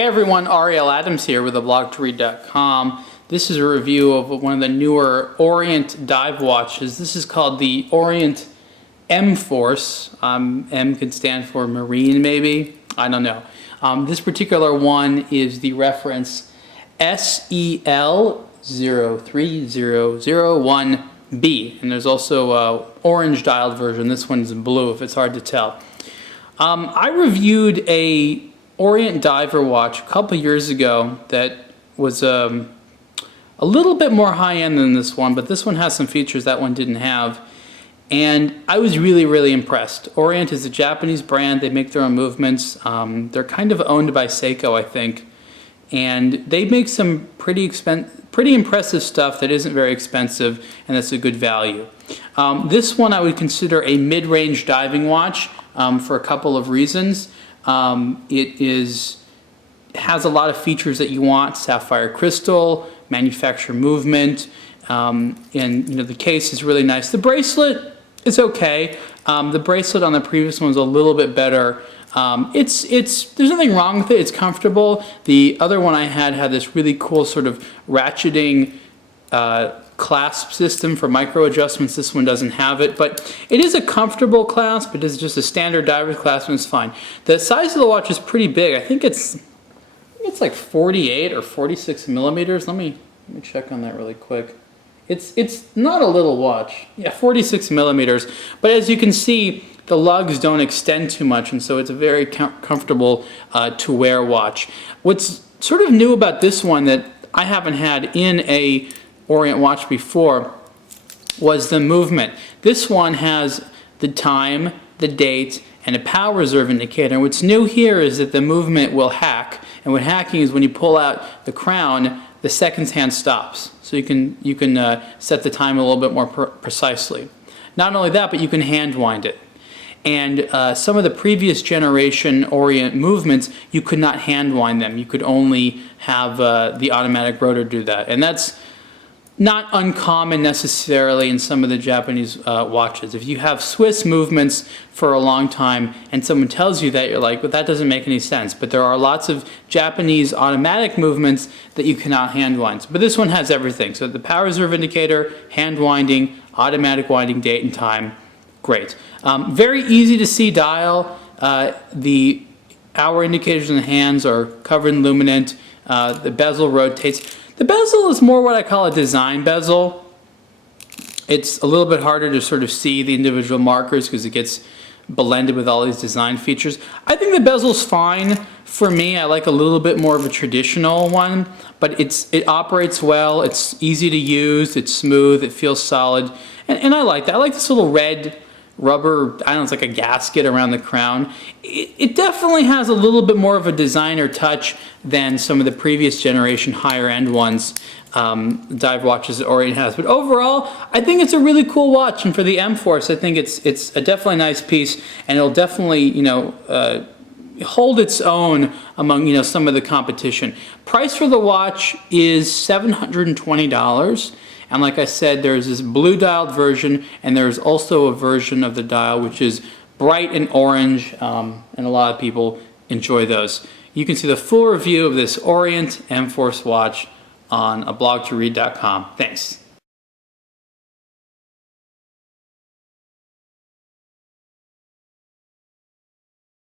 Hey everyone, Ariel Adams here with theblogtoread.com. This is a review of one of the newer Orient dive watches. This is called the Orient M-Force. M could stand for Marine maybe, I don't know. This particular one is the reference SEL3001B, and there's also a orange dialed version. This one's in blue if it's hard to tell. I reviewed a Orient diver watch a couple years ago that was a little bit more high-end than this one, but this one has some features that one didn't have, and I was really impressed. Orient is a Japanese brand. They make their own movements. They're kind of owned by Seiko, I think, and they make some pretty impressive stuff that isn't very expensive, and that's a good value. This one I would consider a mid-range diving watch for a couple of reasons. It has a lot of features that you want: sapphire crystal, manufacturer movement, and the case is really nice. The bracelet is okay. The bracelet on the previous one was a little bit better. There's nothing wrong with it. It's comfortable. The other one I had this really cool sort of ratcheting clasp system for micro adjustments. This one doesn't have it, but it is a comfortable clasp. It is just a standard diver's clasp, and it's fine. The size of the watch is pretty big. I think it's like 48 or 46 millimeters. Let me check on that really quick. It's not a little watch. Yeah, 46 millimeters. But as you can see, the lugs don't extend too much, and so it's a very comfortable to wear watch. What's sort of new about this one that I haven't had in a Orient watch before was the movement. This one has the time, the date, and a power reserve indicator. And what's new here is that the movement will hack, and what hacking is when you pull out the crown, the seconds hand stops. So you can set the time a little bit more precisely. Not only that, but you can hand wind it. And some of the previous generation Orient movements, you could not hand wind them. You could only have the automatic rotor do that. And that's not uncommon necessarily in some of the Japanese watches. If you have Swiss movements for a long time and someone tells you that, you're like, well, that doesn't make any sense. But there are lots of Japanese automatic movements that you cannot hand wind. But this one has everything. So the power reserve indicator, hand winding, automatic winding, date and time. Great. Very easy to see dial. The hour indicators in the hands are covered in luminant. The bezel rotates. The bezel is more what I call a design bezel. It's a little bit harder to sort of see the individual markers because it gets blended with all these design features. I think the bezel's fine for me. I like a little bit more of a traditional one, but it operates well. It's easy to use. It's smooth. It feels solid, and I like that. I like this little red rubber, I don't know, it's like a gasket around the crown. It definitely has a little bit more of a designer touch than some of the previous generation higher end ones, dive watches that Orient has. But overall, I think it's a really cool watch, and for the M-Force, I think it's a definitely nice piece, and it'll definitely, hold its own among, some of the competition. Price for the watch is $720. And like I said, there's this blue dialed version, and there's also a version of the dial which is bright and orange, and a lot of people enjoy those. You can see the full review of this Orient M-Force watch on blogtoread.com. Thanks.